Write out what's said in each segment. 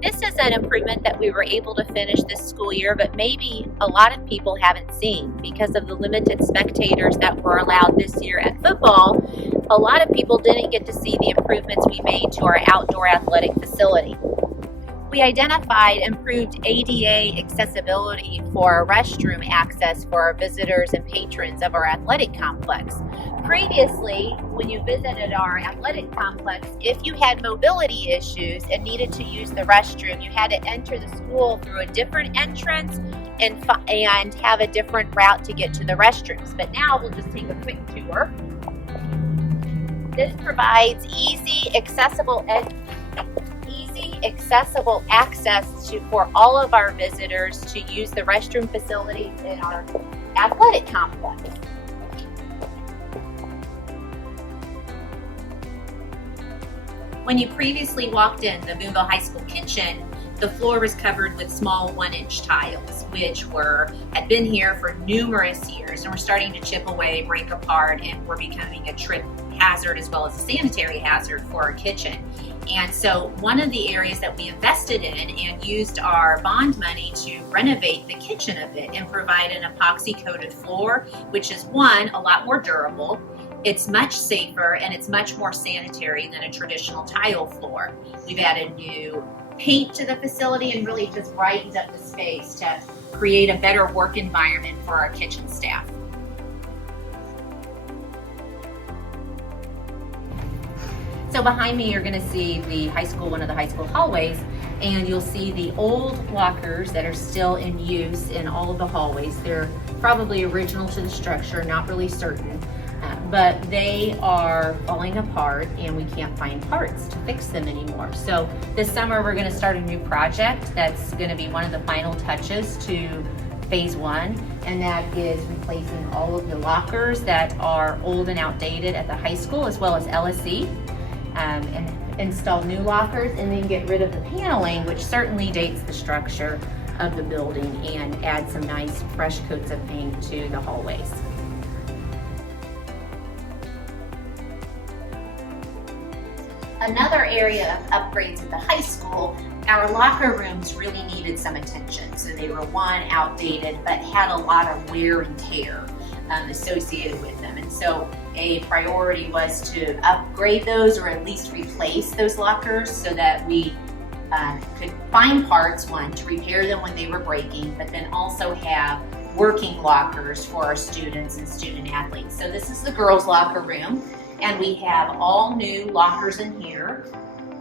This is an improvement that we were able to finish this school year, but maybe a lot of people haven't seen because of the limited spectators that were allowed this year at football. A lot of people didn't get to see the improvements we made to our outdoor athletic facility. We identified improved ADA accessibility for restroom access for our visitors and patrons of our athletic complex. Previously, when you visited our athletic complex, if you had mobility issues and needed to use the restroom, you had to enter the school through a different entrance and have a different route to get to the restrooms. But now we'll just take a quick tour. This provides easy, accessible access for all of our visitors to use the restroom facilities in our athletic complex. When you previously walked in the Boonville High School kitchen, the floor was covered with small 1-inch tiles, which had been here for numerous years and were starting to chip away, break apart, and were becoming a trip hazard as well as a sanitary hazard for our kitchen. And so one of the areas that we invested in and used our bond money to renovate the kitchen a bit and provide an epoxy coated floor, which is one, a lot more durable, it's much safer, and it's much more sanitary than a traditional tile floor. We've added new paint to the facility and really just brightened up the space to create a better work environment for our kitchen staff. So behind me, you're going to see one of the high school hallways, and you'll see the old lockers that are still in use in all of the hallways. They're probably original to the structure, not really certain, but they are falling apart and we can't find parts to fix them anymore. So this summer, we're going to start a new project that's going to be one of the final touches to phase 1, and that is replacing all of the lockers that are old and outdated at the high school as well as LSE. And install new lockers, and then get rid of the paneling, which certainly dates the structure of the building, and add some nice fresh coats of paint to the hallways. Another area of upgrades at the high school, our locker rooms really needed some attention. So they were, one, outdated, but had a lot of wear and tear associated with them. And so a priority was to upgrade those, or at least replace those lockers, so that we could find parts, one, to repair them when they were breaking, but then also have working lockers for our students and student athletes. So this is the girls' locker room, and we have all new lockers in here.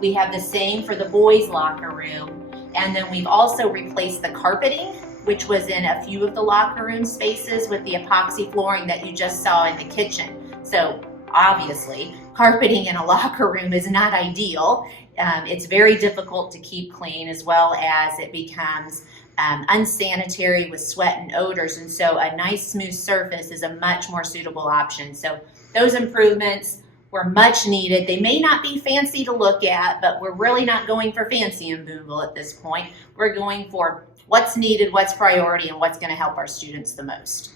We have the same for the boys' locker room, and then we've also replaced the carpeting, which was in a few of the locker room spaces, with the epoxy flooring that you just saw in the kitchen. So obviously, carpeting in a locker room is not ideal. It's very difficult to keep clean, as well as it becomes unsanitary with sweat and odors. And so a nice smooth surface is a much more suitable option. So those improvements were much needed. They may not be fancy to look at, but we're really not going for fancy in Boonville at this point. We're going for what's needed, what's priority, and what's going to help our students the most.